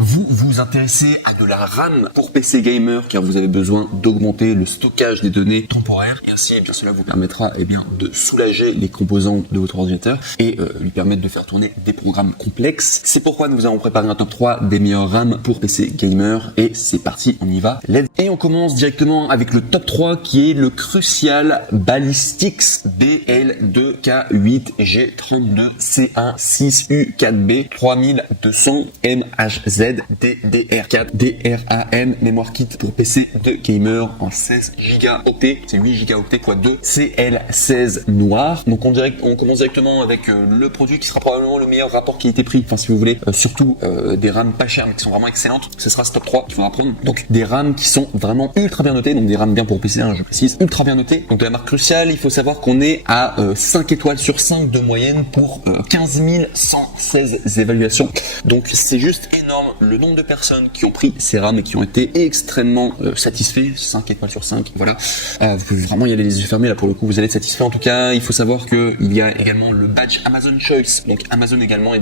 Vous vous intéressez à de la RAM pour PC gamer car vous avez besoin d'augmenter le stockage des données temporaires et ainsi cela vous permettra de soulager les composants de votre ordinateur et lui permettre de faire tourner des programmes complexes. C'est pourquoi nous vous avons préparé un top 3 des meilleures RAM pour PC gamer et c'est parti, on y va. Et on commence directement avec le top 3 qui est le Crucial Ballistix BL2K8G32C16U4B 3200 MHZ DDR4 DRAM mémoire kit pour PC de gamer en 16 Go, c'est 8 Go x 2 CL16 noir. Donc on commence directement avec le produit qui sera probablement le meilleur rapport qualité-prix, enfin si vous voulez, surtout des RAM pas chères mais qui sont vraiment excellentes, ce sera ce top 3 qu'il faudra prendre. Donc des RAM qui sont vraiment ultra bien notées, donc des RAM bien pour PC, je précise, ultra bien notées. Donc de la marque Crucial, il faut savoir qu'on est à 5 étoiles sur 5 de moyenne pour 15 116 évaluations. Donc c'est juste énorme le nombre de personnes qui ont pris ces RAM et qui ont été extrêmement satisfaits, 5 étoiles sur 5, voilà. Vous pouvez vraiment y aller les yeux fermés, là pour le coup vous allez être satisfait. En tout cas, il faut savoir que il y a également le badge Amazon Choice, donc Amazon également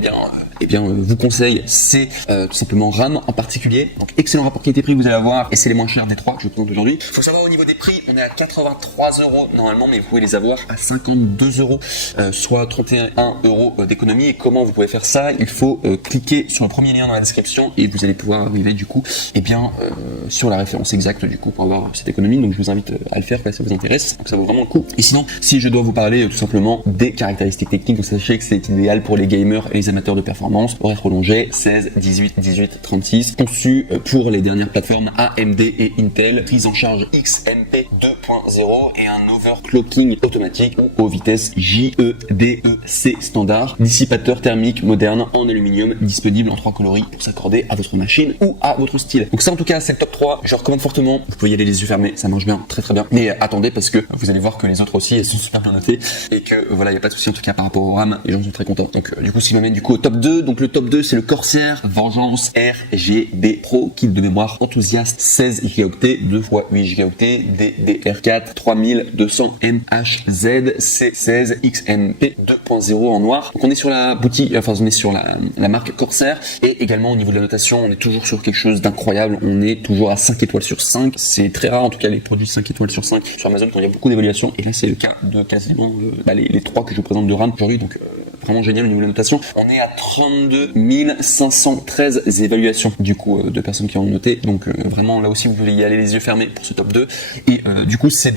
vous conseille ces tout simplement RAM en particulier. Donc excellent rapport qualité-prix vous allez avoir et c'est les moins chers des trois que je vous présente aujourd'hui. Il faut savoir au niveau des prix, on est à 83 € normalement, mais vous pouvez les avoir à 52 €, soit 31 € d'économie. Et comment vous pouvez faire ça? Il faut cliquer sur le premier lien dans la description et vous allez pouvoir arriver du coup sur la référence exacte du coup pour avoir cette économie. Donc je vous invite à le faire si ça vous intéresse, donc ça vaut vraiment le coup. Et sinon, si je dois vous parler tout simplement des caractéristiques techniques, vous sachez que c'est idéal pour les gamers et les amateurs de performance. Horaire prolongé 16, 18, 36, conçu pour les dernières plateformes AMD et Intel, prise en charge XMP 2.0 et un overclocking automatique ou aux vitesses JEDEC standard, dissipateur thermique moderne en aluminium disponible en 3 coloris pour s'accorder à votre machine ou à votre style. Donc ça en tout cas c'est le top 3, je recommande fortement, vous pouvez y aller les yeux fermés, ça marche bien, très très bien, mais attendez parce que vous allez voir que les autres aussi elles sont super bien notées et que voilà, il n'y a pas de souci en tout cas par rapport au RAM, les gens sont très contents. Donc du coup ce qui m'amène au top 2, donc le top 2 c'est le Corsair Vengeance RGB Pro, kit de mémoire enthousiaste 16 Go 2 x 8 Go DDR4 3200 MHZ C16 XMP 2.0 en noir. Donc on est sur la boutique, enfin on est sur la marque Corsair et également au niveau de la notation on est toujours sur quelque chose d'incroyable, on est toujours à 5 étoiles sur 5, c'est très rare en tout cas les produits 5 étoiles sur 5 sur Amazon quand il y a beaucoup d'évaluations et là c'est le cas de quasiment les 3 que je vous présente de RAM aujourd'hui, donc vraiment génial au niveau de la notation. On est à 32 513 évaluations du coup de personnes qui ont noté, donc vraiment là aussi vous pouvez y aller les yeux fermés pour ce top 2 et du coup c'est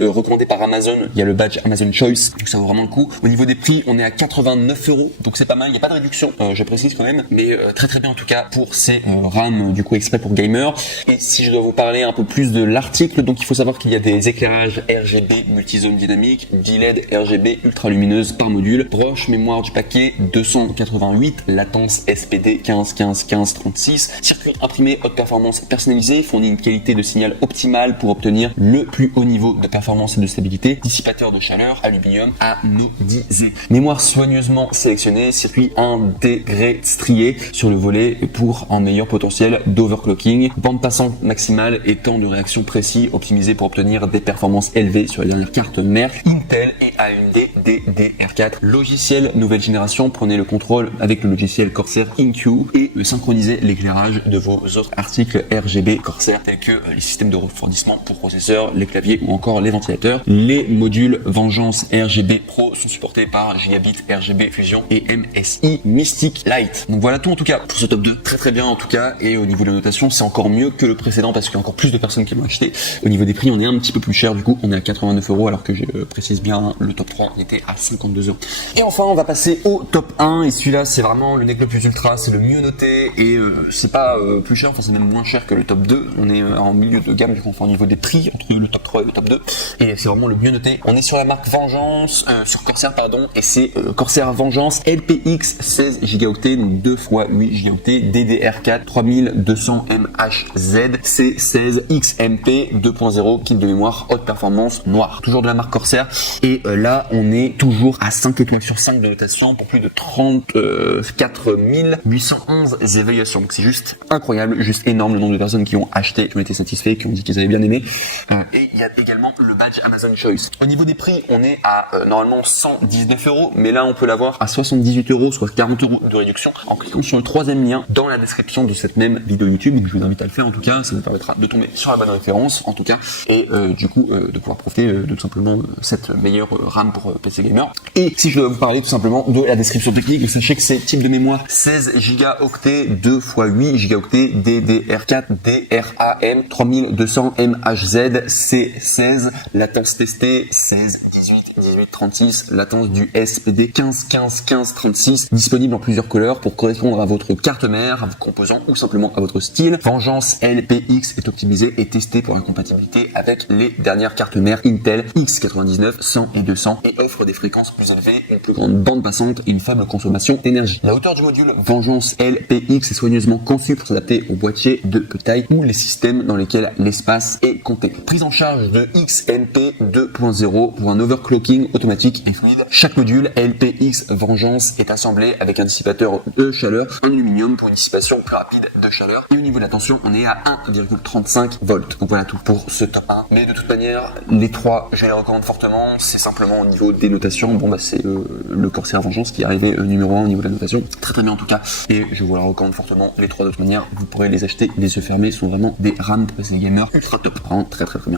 recommandé par Amazon, il y a le badge Amazon Choice, donc ça vaut vraiment le coup. Au niveau des prix on est à 89 €, donc c'est pas mal, il n'y a pas de réduction, je précise quand même, mais très très bien en tout cas pour ces RAM du coup exprès pour gamer. Et si je dois vous parler un peu plus de l'article, donc il faut savoir qu'il y a des éclairages RGB multizone dynamique, 10 LED RGB ultra lumineuse par module, broche mémoire du paquet 288, latence SPD 15 circuit imprimé haute performance personnalisé, fournit une qualité de signal optimale pour obtenir le plus haut niveau de performance et de stabilité, dissipateur de chaleur aluminium anodisé, mémoire soigneusement sélectionnée, circuit intégré strié sur le volet pour un meilleur potentiel d'overclocking, bande passante maximale et temps de réaction précis optimisé pour obtenir des performances élevées sur les dernières cartes mères Intel et AMD DDR4. Logiciel nouvelle génération, prenez le contrôle avec le logiciel Corsair InQ et synchronisez l'éclairage de vos autres articles RGB Corsair tels que les systèmes de refroidissement pour processeurs, les claviers ou encore les ventilateurs. Les modules Vengeance RGB Pro sont supportés par Gigabit RGB Fusion et MSI Mystic Light. Donc voilà tout en tout cas pour ce top 2, très très bien en tout cas, et au niveau de la notation c'est encore mieux que le précédent parce qu'il y a encore plus de personnes qui l'ont acheté. Au niveau des prix on est un petit peu plus cher, du coup on est à 89 € alors que je précise bien le top 3 on était à 52 €. Et enfin on va passer au top 1 et celui-là c'est vraiment le nec le plus ultra, c'est le mieux noté et c'est pas plus cher, enfin c'est même moins cher que le top 2, on est en milieu de gamme du coup, enfin au niveau des prix entre le top 3 et le top 2 et c'est vraiment le mieux noté. On est sur la marque Vengeance, sur Corsair pardon, et c'est Corsair Vengeance LPX 16 Go, donc 2 x 8 Go DDR4 3200 MHZ C16 XMP 2.0 kit de mémoire haute performance noire, toujours de la marque Corsair. Et là on est toujours à 5 étoiles sur 5 de notation pour plus de 34 811 évaluations. Donc c'est juste incroyable, juste énorme le nombre de personnes qui ont acheté, qui ont été satisfaits, qui ont dit qu'ils avaient bien aimé. Et il y a également le badge Amazon Choice. Au niveau des prix, on est à normalement 119 €, mais là on peut l'avoir à 78 €, soit 40 € de réduction en cliquant sur le troisième lien dans la description de cette même vidéo YouTube. Donc je vous invite à le faire en tout cas, ça vous permettra de tomber sur la bonne référence en tout cas, et du coup de pouvoir profiter de tout simplement cette meilleure RAM pour PC Gamer. Et si je dois vous parler tout simplement de la description technique, sachez que c'est type de mémoire 16 Go 2 x 8 Go DDR4 DRAM 3200 MHz C16, latence testée 16 18 36, latence du SPD 15 15 15 36, disponible en plusieurs couleurs pour correspondre à votre carte mère, à vos composants ou simplement à votre style. Vengeance LPX est optimisé et testé pour la compatibilité avec les dernières cartes mères Intel X99, 100 et 200 et offre des fréquences plus élevées, une plus grande bande passante et une faible consommation d'énergie. La hauteur du module Vengeance LPX est soigneusement conçue pour s'adapter aux boîtiers de petite taille ou les systèmes dans lesquels l'espace est compté. Prise en charge de XMP 2.0 pour un overclocking automatique et fluide. Chaque module LPX Vengeance est assemblé avec un dissipateur de chaleur en aluminium pour une dissipation plus rapide de chaleur. Et au niveau de la tension, on est à 1,35 volts. Donc voilà tout pour ce top 1. Mais de toute manière, les trois, je les recommande fortement. C'est simplement au niveau des notations. Bon bah c'est le Corsair Vengeance qui est arrivé numéro 1 au niveau de la notation. Très très bien en tout cas. Et je vous la recommande fortement. Les trois de toute manière, vous pourrez les acheter, les yeux fermés, sont vraiment des RAM pour PC Gamer ultra top. Vraiment très très très bien.